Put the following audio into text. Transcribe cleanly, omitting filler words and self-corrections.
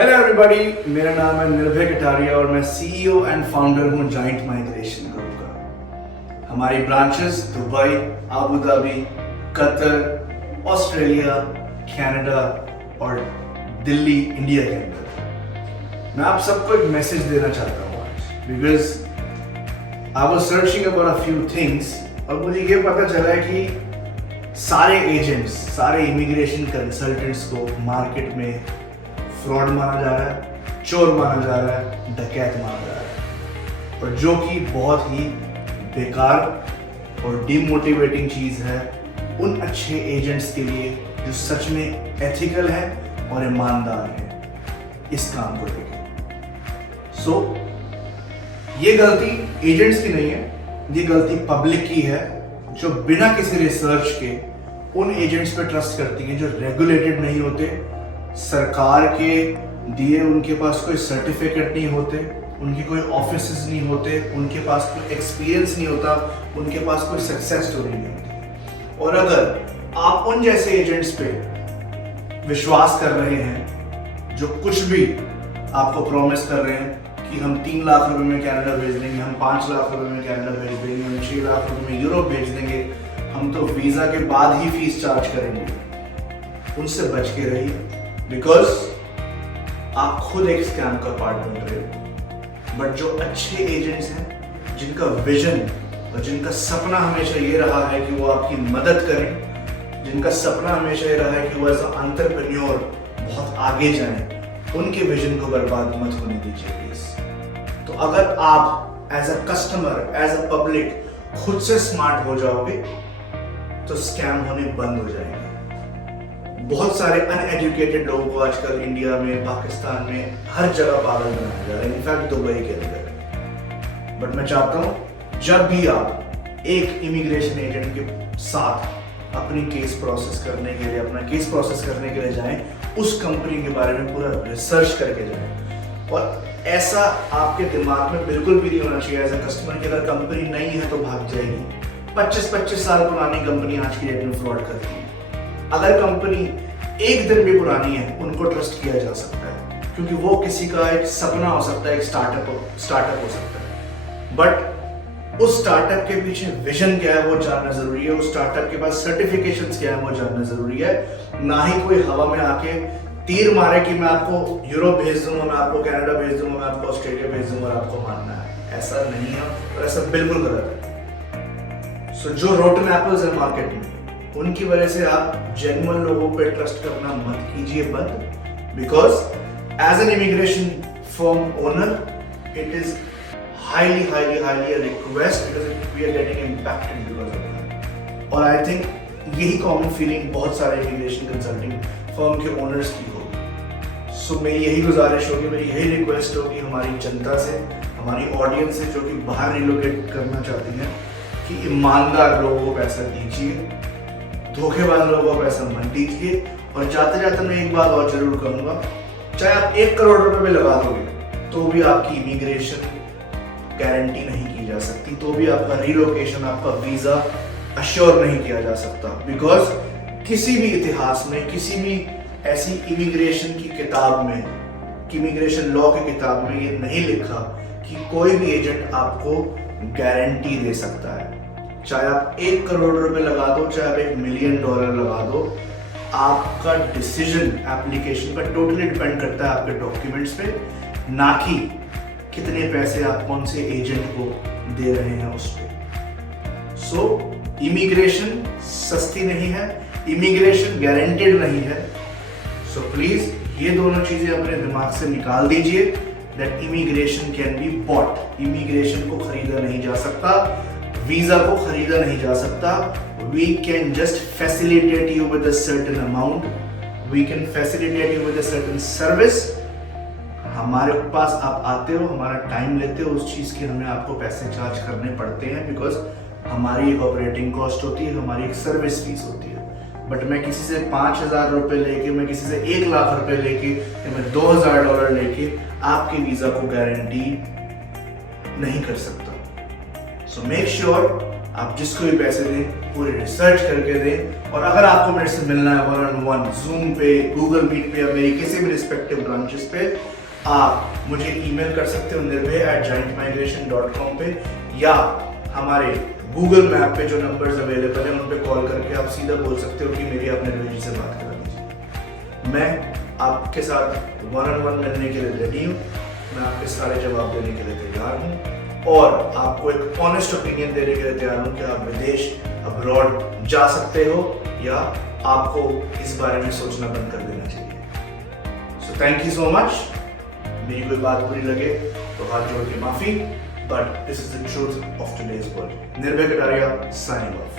Hello everybody, मेरा नाम है निर्भय कटारिया और मैं सीईओ एंड फाउंडर हूं जाइंट माइग्रेशन ग्रुप का। हमारी branches Dubai, Abu Dhabi, Qatar, Australia, Canada और दिल्ली, इंडिया के अंदर। मैं आप सबको एक मैसेज देना चाहता हूं आज, because I was searching about a few things और मुझे ये पता चला है कि सारे एजेंट्स, सारे इमिग्रेशन कंसल्टेंट्स को मार्केट में फ्रॉड माना जा रहा है, चोर माना जा रहा है, डकैत माना जा रहा है, और जो कि बहुत ही बेकार और डिमोटिवेटिंग चीज़ है उन अच्छे एजेंट्स के लिए जो सच में एथिकल है और ईमानदार है इस काम को लेकर। सो ये गलती एजेंट्स की नहीं है, ये गलती पब्लिक की है जो बिना किसी रिसर्च के उन एजेंट्स पे ट्रस्ट करती है जो रेगुलेटेड नहीं होते, सरकार के दिए उनके पास कोई सर्टिफिकेट नहीं होते, उनकी कोई ऑफिसेज नहीं होते, उनके पास कोई एक्सपीरियंस नहीं होता, उनके पास कोई सक्सेस स्टोरी नहीं होती। और अगर आप उन जैसे एजेंट्स पे विश्वास कर रहे हैं जो कुछ भी आपको प्रॉमिस कर रहे हैं कि हम 3 लाख रुपए में कनाडा भेज देंगे, हम 5 लाख रुपए में कनाडा भेज देंगे, हम 6 लाख रुपए में यूरोप भेज देंगे, हम तो वीजा के बाद ही फीस चार्ज करेंगे, उनसे बच के रहिए। बिकॉज आप खुद एक स्कैम का पार्ट बन रहे हो। बट जो अच्छे एजेंट्स हैं, जिनका विजन और जिनका सपना हमेशा ये रहा है कि वो आपकी मदद करें, जिनका सपना हमेशा ये रहा है कि वो एज अ एंटरप्रेन्योर बहुत आगे जाएं, उनके विजन को बर्बाद मत होने दीजिए प्लीज। तो अगर आप as a customer, as a public खुद से स्मार्ट हो जाओगे तो स्कैम होने बंद हो जाएंगे। बहुत सारे अनएजुकेटेड लोगों को आजकल इंडिया में, पाकिस्तान में हर जगह पागल बनाया जा रहा है, इनफैक्ट दुबई के अंदर। बट मैं चाहता हूं जब भी आप एक इमिग्रेशन एजेंट के साथ अपनी केस प्रोसेस करने के लिए, अपना केस प्रोसेस करने के लिए जाएं, उस कंपनी के बारे में पूरा रिसर्च करके जाएं। और ऐसा आपके दिमाग में बिल्कुल भी नहीं होना चाहिए एज अ कस्टमर कि अगर कंपनी नहीं है तो भाग जाएगी। 25-25 साल पुरानी कंपनी आज की डेट में फ्रॉड करती है। अगर कंपनी एक दिन भी पुरानी है, उनको ट्रस्ट किया जा सकता है क्योंकि वो किसी का एक सपना हो सकता है, एक स्टार्टअप हो सकता है। बट उस स्टार्टअप के पीछे विजन क्या है वो जानना जरूरी है, उस स्टार्टअप के पास सर्टिफिकेशंस क्या है वो जानना जरूरी है। ना ही कोई हवा में आके तीर मारे कि मैं आपको यूरोप भेज दूंगा, मैं आपको कनाडा भेज दूंगा, मैं आपको ऑस्ट्रेलिया भेज दूंगा और आपको मानना है। ऐसा नहीं है और ऐसा बिल्कुल गलत है। सो जो रोटन एप्पल्स है मार्केट में, उनकी वजह से आप जेन्युइन लोगों पे ट्रस्ट करना मत कीजिए बंद। Because as an immigration firm owner it is highly a request because we are getting impacted because of that। और आई थिंक यही कॉमन फीलिंग बहुत सारे इमिग्रेशन कंसल्टिंग फर्म के ओनर्स की होगी। सो मेरी यही गुजारिश होगी, मेरी यही रिक्वेस्ट होगी हमारी जनता से, हमारी ऑडियंस से जो कि बाहर रिलोकेट करना चाहती है कि ईमानदार लोगों को पैसा दीजिए, धोखेबाज लोगों को पैसा मत दीजिए। और जाते जाते मैं एक बात और जरूर कहूंगा, चाहे आप 1 करोड़ रुपए भी लगा दोगे तो भी आपकी इमिग्रेशन गारंटी नहीं की जा सकती, तो भी आपका रिलोकेशन, आपका वीजा अश्योर नहीं किया जा सकता। बिकॉज किसी भी इतिहास में, किसी भी ऐसी इमिग्रेशन की किताब में, इमिग्रेशन लॉ की किताब में ये नहीं लिखा कि कोई भी एजेंट आपको गारंटी दे सकता है। चाहे आप 1 करोड़ रुपए लगा दो, चाहे आप $1 मिलियन लगा दो, आपका डिसीजन एप्लीकेशन पर टोटली डिपेंड करता है आपके डॉक्यूमेंट्स पे, ना कि कितने पैसे आप कौन से एजेंट को दे रहे हैं उस पे। सो इमिग्रेशन सस्ती नहीं है, इमिग्रेशन गारंटेड नहीं है। सो प्लीज ये दोनों चीजें अपने दिमाग से निकाल दीजिए that immigration can be bought. Immigration को खरीदा नहीं जा सकता, वीजा को खरीदा नहीं जा सकता। We can just facilitate you with a certain amount, we can facilitate you with a certain service। हमारे पास आप आते हो, हमारा टाइम लेते हो, उस चीज के हमें आपको पैसे चार्ज करने पड़ते हैं बिकॉज हमारी एक ऑपरेटिंग कॉस्ट होती है, हमारी एक सर्विस फीस होती है। बट मैं किसी से 5,000 रुपए लेके, मैं किसी से 1 लाख रुपए लेके या मैं $2,000 लेके आपके वीजा को गारंटी नहीं कर सकता। सो मेक श्योर आप जिसको भी पैसे दें पूरी रिसर्च करके दें। और अगर आपको मेरे से मिलना है 1-on-1 Zoom पे, Google Meet पे या मेरी किसी भी रिस्पेक्टिव ब्रांचेस पे, आप मुझे ईमेल कर सकते हो nirbhay@giantmigration.com पे, या हमारे गूगल मैप पे जो नंबर्स अवेलेबल हैं उन पे कॉल करके आप सीधा बोल सकते हो कि मेरी आप निर्भय जी से बात करा दीजिए। मैं आपके साथ 1-on-1 मिलने के लिए रेडी हूँ, मैं आपके सारे जवाब देने के लिए तैयार हूँ और आपको एक ऑनेस्ट ओपिनियन देने के लिए तैयार हूँ कि आप विदेश अब्रॉड जा सकते हो या आपको इस बारे में सोचना बंद कर देना चाहिए। So thank you so much. मेरी कोई बात बुरी लगे तो हाथ जोड़ के माफी, but this is the truth of today's world. निर्भय कटारिया साइनिंग ऑफ।